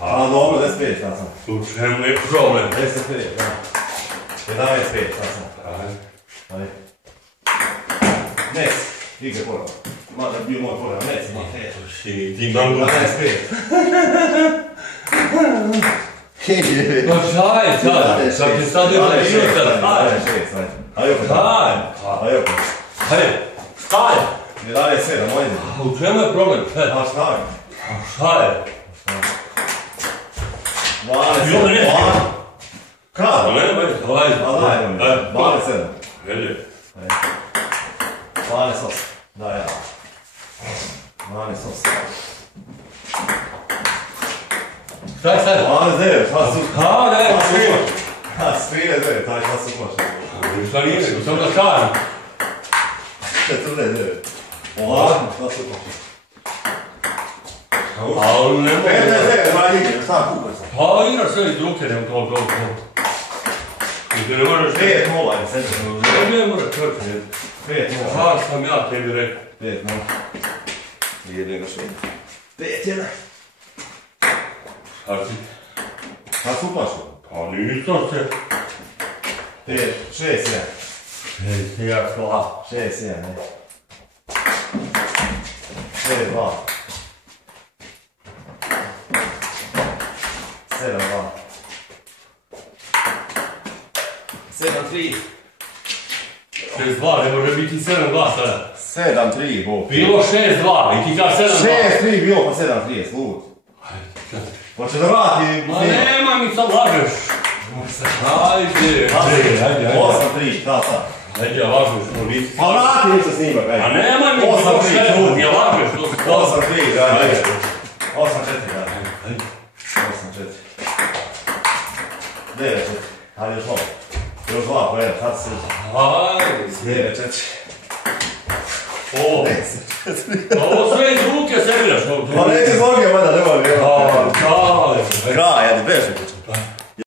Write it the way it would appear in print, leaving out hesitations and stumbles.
A dobro, 10-5, sad sam. U čemu je problem? 10-5, da. 11-5, sad sam. Ajde. Nec, igre pola. Mada je bio moj pola, nec, ima 5. Ti mango. 11-5. Pa čaj, sad ti sad ima minuta, Ajde, 6, ajde. Ajde opet. Hajde, staj! 11-7, ajde. U čemu je problem? A šta je? Šta je? 12-7. Kada? Ne, ajde, 12-7. Ajde. 12-8. Da, ja. 12-8. Šta je sad? 12-9, šta su? Ha, ne, S 13-9, taj šta su pošli. šta nije, samo da kažem. 14-9. Ovako, šta su pošli? Ali ne mogu. 15-9, dva igre, šta kupaš sam? Pa igra sve iz ruke, nema to. I ti ne moraš... 5-0, ajde, 7. Ne moraš čvrti. 5-0. Šta sam ja tebi rekao? 5-0. Nije ga švedno. 5-1. Šta ti? Šta kupaš? Pa nisam se... 6-1. Ej, ja hvala. 6-1, ne. 6-2. 7-2. 7-3. 6-2, ne može biti 7-2 sada. 7-3, Bog. Bilo 6-2 i ti kaš 7-2. 6-3 bilo pa 7-3 je slud. Hoće da vrati... Ma nema mi sad lažeš. Ajde. 8-3, šta sad? Ajde, lažeš, to nisi. Pa vrati ništa snimak, ajde. A nema mi 8-3, ti lažeš, to se 8-3, ajde. 8-4, ajde. 8-4. 9-4. Ajde još malo. Još 2 pojena, sad se... Ajde. 9-4. Ovo sve iz ruke serviraš. Pa neće zloge, mada, nemoj mi. Ajde. Kraj, ajde, beži.